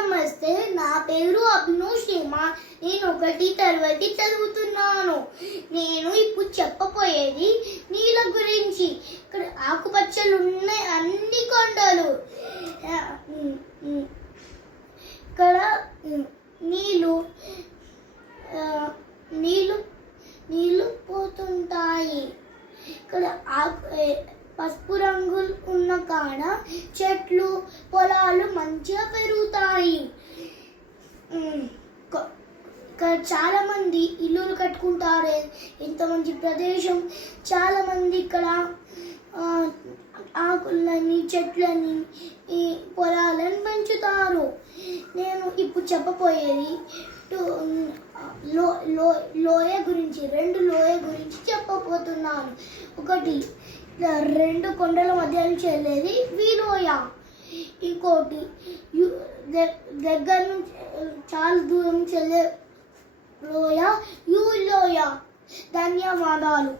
నమస్తే, నా పేరు అభినవ్ శర్మ. నేను 1వ తరగతి చదువుతున్నాను. నేను ఇప్పుడు చెప్పబోయేది నీళ్ళ గురించి. ఇక్కడ ఆకుపచ్చలు ఉన్నాయి అన్ని కొండలు. ఇక్కడ నీళ్ళు నీళ్ళు నీళ్ళు పోతుంటాయి. ఇక్కడ పసుపు రంగులు ఉన్న కాడ చెట్లు పొలాలు మంచిగా పెరుగుతాయి. ఇక్కడ చాలా మంది ఇల్లులు కట్టుకుంటారు. ఇంత మంచి ప్రదేశం. చాలా మంది ఇక్కడ ఆకులని చెట్లని పొలాలను పెంచుతారు. నేను ఇప్పుడు చెప్పబోయేది లోయ గురించి, 2 లోయ గురించి చెప్పబోతున్నాను. ఒకటి 2 కొండల మధ్య నుంచి వెళ్ళేది విలోయ, ఇంకోటి దగ్గర నుంచి చాలా దూరం నుంచి వెళ్ళే లోయ యు లోయ. ధన్యవాదాలు.